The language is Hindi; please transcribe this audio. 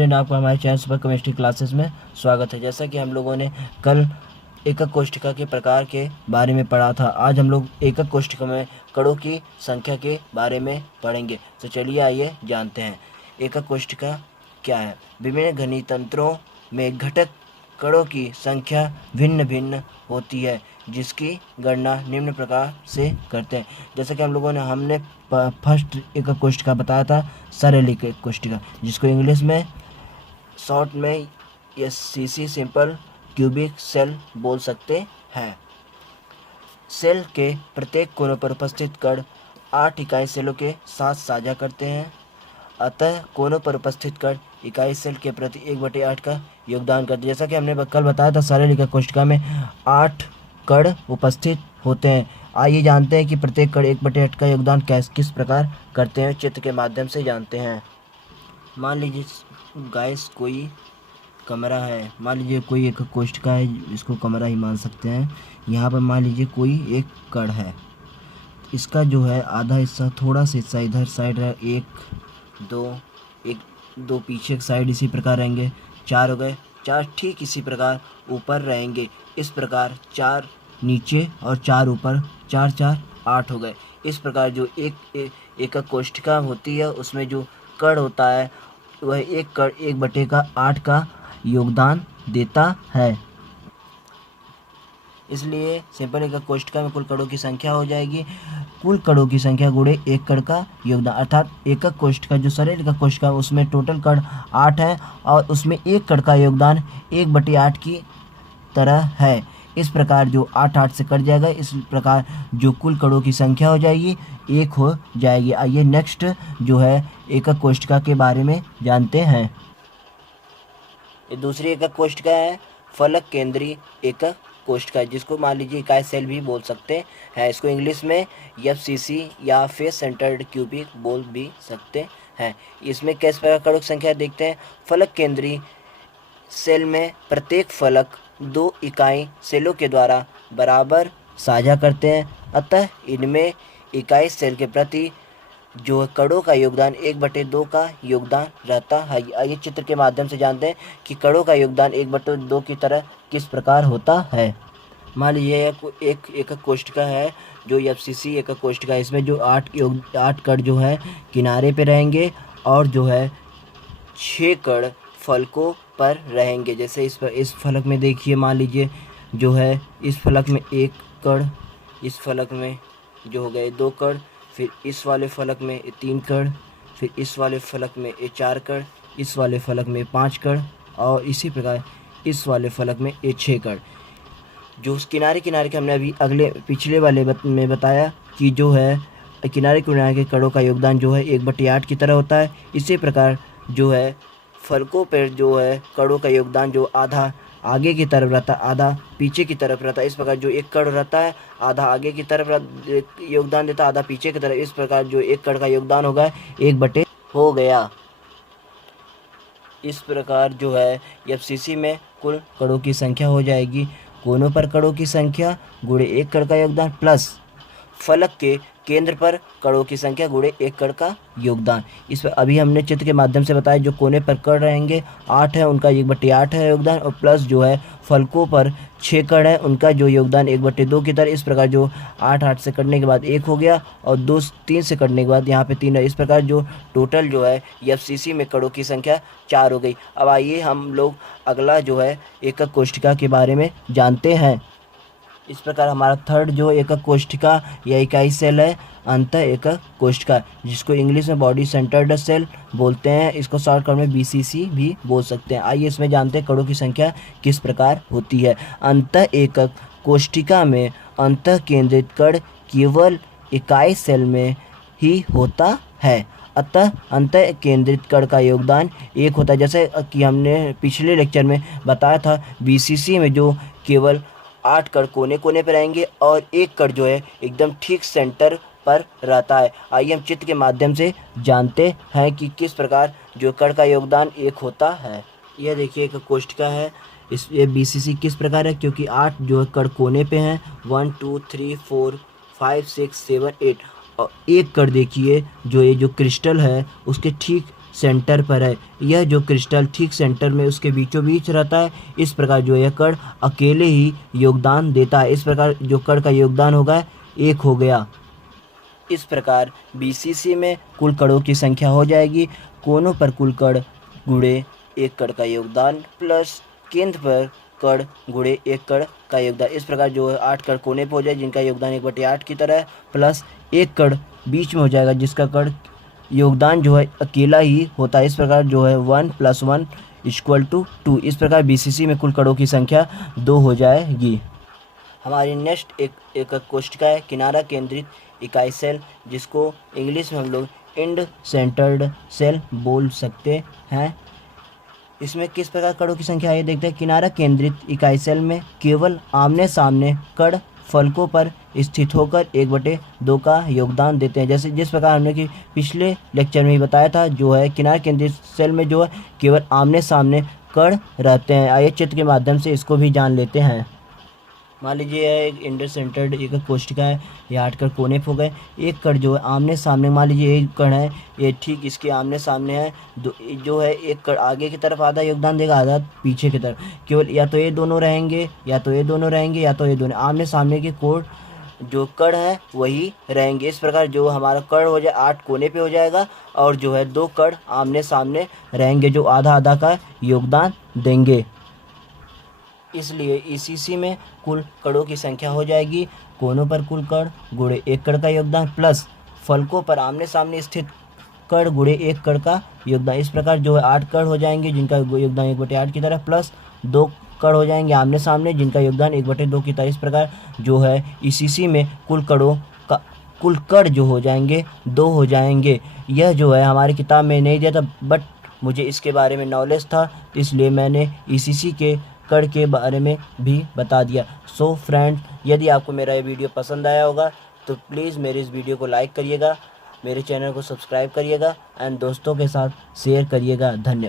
स्टूडेंट, आपका हमारे चैनल सुपर केमिस्ट्री क्लासेस में स्वागत है। जैसा कि हम लोगों ने कल एकक कोष्ठिका के प्रकार के बारे में पढ़ा था, आज हम लोग एकक कोष्ठिका में कणों की संख्या के बारे में पढ़ेंगे। तो चलिए आइए जानते हैं एकक कोष्ठिका क्या है। विभिन्न घनीतंत्रों में घटक कणों की संख्या भिन्न भिन्न होती है, जिसकी गणना निम्न प्रकार से करते हैं। जैसे कि हमने फर्स्ट एकक कोष्ठिका बताया था, सरल एकक कोष्ठिका, जिसको इंग्लिश में शॉर्ट में SCC सिंपल क्यूबिक सेल बोल सकते हैं। सेल के प्रत्येक कोनों पर उपस्थित कण 8 इकाई सेलों के साथ साझा करते हैं। अतः कोनों पर उपस्थित कण इकाई सेल के प्रति 1/8 का योगदान करते हैं। जैसा कि हमने कल बताया था, सरल एकक कोष्ठिका में 8 कण उपस्थित होते हैं। आइए जानते हैं कि प्रत्येक कण 1/8 का योगदान किस प्रकार करते हैं, चित्र के माध्यम से जानते हैं। मान लीजिए गाइस कोई कमरा है, मान लीजिए कोई एकक कोष्ठिका है, इसको कमरा ही मान सकते हैं। यहाँ पर मान लीजिए कोई एक कण है, इसका जो है आधा हिस्सा, थोड़ा सा हिस्सा इधर साइड है, एक दो पीछे साइड इसी प्रकार रहेंगे, 4 हो गए, 4 ठीक इसी प्रकार ऊपर रहेंगे। इस प्रकार 4 नीचे और 4 ऊपर, 4 4 8 हो गए। इस प्रकार जो एकक कोष्ठिका होती है, उसमें जो कण होता है वह एक कण 1/8 का योगदान देता है। इसलिए सिंपल एकक कोष्ठिका में कुल कणों की संख्या हो जाएगी कुल कणों की संख्या गुणे एक कण का योगदान। अर्थात एकक कोष्ठिका जो सरल एकक कोष्ठिका उसमें टोटल कण 8 है और उसमें एक कण का योगदान 1/8 की तरह है। इस प्रकार जो 8 से कट जाएगा, इस प्रकार जो कुल कणों की संख्या हो जाएगी 1 हो जाएगी। आइए नेक्स्ट जो है एकक कोष्ठिका के बारे में जानते हैं। ये दूसरी एकक कोष्ठिका है फलक केंद्री एकक कोष्ठिका, जिसको मान लीजिए इकाई सेल भी बोल सकते हैं। इसको इंग्लिश में FCC या फेस सेंटर्ड क्यूबिक बोल भी सकते हैं। इसमें किस प्रकार कणों की संख्या देखते हैं। फलक केंद्री सेल में प्रत्येक फलक 2 इकाई सेलों के द्वारा बराबर साझा करते हैं। अतः इनमें इकाई सेल के प्रति जो कणों का योगदान 1/2 का योगदान रहता है। आइए चित्र के माध्यम से जानते हैं कि कणों का योगदान 1/2 की तरह किस प्रकार होता है। मान लीजिए एक एकक कोष्ठिका है जो FCC एकक कोष्ठिका है। इसमें जो 8 कण जो है किनारे पे रहेंगे और जो है 6 कण फलकों पर रहेंगे। जैसे इस फलक में देखिए, मान लीजिए जो है इस फलक में 1 कण, इस फलक में जो हो गए 2 कण, फिर इस वाले फलक में 3 कण, फिर इस वाले फलक में 4 कण, इस वाले फलक में 5 कण और इसी प्रकार इस वाले फलक में 6 कण। जो उस किनारे के हमने अभी पिछले वाले में बताया कि जो है किनारे के कणों का योगदान जो है 1/8 की तरह होता है। इसी प्रकार जो है फलकों पर जो है कणों का योगदान जो आधा आगे की तरफ रहता है, आधा पीछे की तरफ रहता है। इस प्रकार जो एक कण रहता है आधा आगे की तरफ योगदान देता है, आधा पीछे की तरफ। इस प्रकार जो एक कण का योगदान होगा 1/8 हो गया। इस प्रकार जो है FCC में कुल कणों की संख्या हो जाएगी कोनों पर कणों की संख्या गुणे एक कण का योगदान प्लस फलक के केंद्र पर कणों की संख्या गुणे एक कण का योगदान। इस पर अभी हमने चित्र के माध्यम से बताया जो कोने पर कण रहेंगे 8 है, उनका 1/8 है योगदान, और प्लस जो है फलकों पर 6 कण है, उनका जो योगदान 1/2 की तरह। इस प्रकार जो 8 से कटने के बाद 1 हो गया और 3 से कटने के बाद यहाँ पे 3 है। इस प्रकार जो टोटल जो है FCC में कणों की संख्या 4 हो गई। अब आइए हम लोग अगला जो है एकक कोष्ठिका के बारे में जानते हैं। इस प्रकार हमारा थर्ड जो एकक कोष्ठिका या इकाई सेल है अंतः एकक कोष्ठिका, जिसको इंग्लिश में बॉडी सेंटर्ड सेल बोलते हैं। इसको शॉर्टकट में BCC भी बोल सकते हैं। आइए इसमें जानते हैं कणों की संख्या किस प्रकार होती है। अंतः एकक कोष्ठिका में अंतः केंद्रित कण केवल इकाई सेल में ही होता है। अतः अंतः केंद्रित कण का योगदान 1 होता है। जैसे कि हमने पिछले लेक्चर में बताया था, BCC में जो केवल 8 कण कोने कोने पे रहेंगे और एक कण जो है एकदम ठीक सेंटर पर रहता है। आइए हम चित्र के माध्यम से जानते हैं कि किस प्रकार जो कण का योगदान 1 होता है। यह देखिए एक कोष्ठिका है, ये BCC किस प्रकार है, क्योंकि 8 जो कण कोने पे हैं, 1 2 3 4 5 6 7 8, और एक कण देखिए जो ये जो क्रिस्टल है उसके ठीक सेंटर पर है। यह जो क्रिस्टल ठीक सेंटर में उसके बीचों बीच रहता है। इस प्रकार जो यह कण अकेले ही योगदान देता है। इस प्रकार जो कण का योगदान होगा 1 हो गया। इस प्रकार BCC में कुल कणों की संख्या हो जाएगी कोनों पर कुल कण गुणे 1 कण का योगदान प्लस केंद्र पर कण गुणे 1 कण का योगदान। इस प्रकार जो है 8 कण कोने पर हो जाए जिनका योगदान 1/8 की तरह है, प्लस 1 कण बीच में हो जाएगा जिसका कण योगदान जो है अकेला ही होता है। इस प्रकार जो है 1 + 1 = 2। इस प्रकार BCC में कुल कणों की संख्या 2 हो जाएगी। हमारी नेक्स्ट एकक कोशिका है किनारा केंद्रित इकाई सेल, जिसको इंग्लिश में हम लोग एंड सेंटर्ड सेल बोल सकते हैं। इसमें किस प्रकार कणों की संख्या है देखते हैं। किनारा केंद्रित इकाई सेल में केवल आमने सामने कण फलकों पर स्थित होकर 1/2 का योगदान देते हैं। जैसे जिस प्रकार हमने कि पिछले लेक्चर में ही बताया था, जो है किनारा केंद्रित सेल में जो है केवल आमने सामने कण रहते हैं। आइए चित्र के माध्यम से इसको भी जान लेते हैं। मान लीजिए यह एक इंडर सेंटर्ड एक कोशिका है, ये 8 कण कोने पे हो गए। एक कण जो है आमने सामने, मान लीजिए एक कण है ये ठीक इसके आमने सामने है, जो है एक कण आगे की तरफ आधा योगदान देगा, आधा पीछे की तरफ। केवल या तो ये दोनों रहेंगे या तो ये दोनों रहेंगे या तो ये दोनों आमने सामने के कोण जो कण है वही रहेंगे। इस प्रकार जो हमारा कण हो जाए 8 कोने पे हो जाएगा और जो है 2 कण आमने सामने रहेंगे जो आधा आधा का योगदान देंगे। इसलिए ECC में कुल कणों की संख्या हो जाएगी कोनों पर कुल कण गुणे 1 कण का योगदान प्लस फलकों पर आमने सामने स्थित कण गुणे 1 कण का योगदान। इस प्रकार जो है 8 कण हो जाएंगे जिनका योगदान 1/8 की तरह, प्लस 2 कण हो जाएंगे आमने सामने जिनका योगदान 1/2 की तरह। इस प्रकार जो है ECC में कुल कणों का कुल कण जो हो जाएंगे 2 हो जाएंगे। यह जो है हमारी किताब में नहीं दिया था, बट मुझे इसके बारे में नॉलेज था, इसलिए मैंने ECC के कण के बारे में भी बता दिया। सो फ्रेंड्स, यदि आपको मेरा ये वीडियो पसंद आया होगा तो प्लीज़ मेरे इस वीडियो को लाइक करिएगा, मेरे चैनल को सब्सक्राइब करिएगा एंड दोस्तों के साथ शेयर करिएगा। धन्यवाद।